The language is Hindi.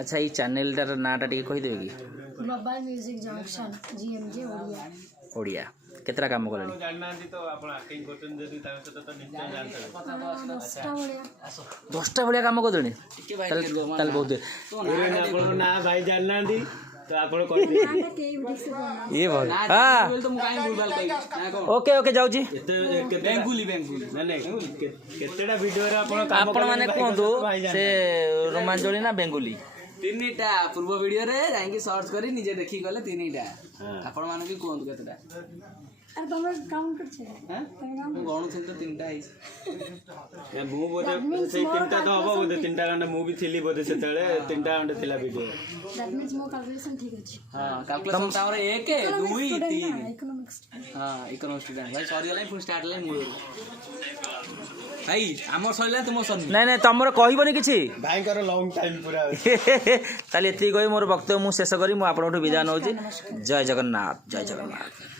अच्छा ये चैनलटार नाटा टी कहीदेवे कि global music junction GMJ Odia Odia केतरा काम कले जाननांती तो आपण एक्टिंग करछन जदी ता सହିତ तो निश्चय जानते 10टा बढ़िया 10टा भाया काम करदे बहुत हिरोइन आपण ना भाई जाननांती तो आपण कर दे ये भाई हां ओके ओके जाऊ जी बेंगुली ना नहीं केतेडा वीडियो रे आपण काम आपण माने कोंदो से रोमांचली ना बेंगुली तीनटा पूर्व वीडियो रे जाइके सर्च करी निजे देखि गले तीनटा आपण माने भी कोंद केतटा अरे तुम काउंट कर छे हैं गणु थिल तो तीनटा है या मु बोले से तीनटा तो हबो बोले तीनटा घंटा मु भी थिली बोले सेतले तीनटा घंटा थिला वीडियो दैट मींस मो कैलकुलेशन ठीक अछि हां कैलकुलेशन तावर 1 2 3 इकोनॉमिक्स हां इकोनॉमिक्स स्टूडेंट भाई sorry line full start line मु भाई हमर सॉरी लाइन तुम सॉरी नहीं नहीं तमरो कहबनी किछि भाई कर लॉन्ग टाइम पूरा ताले एति कहि मोर वक्तव्य मु शेष करी मु आपनठु विदा नउची जय जगन्नाथ जय जगन्नाथ।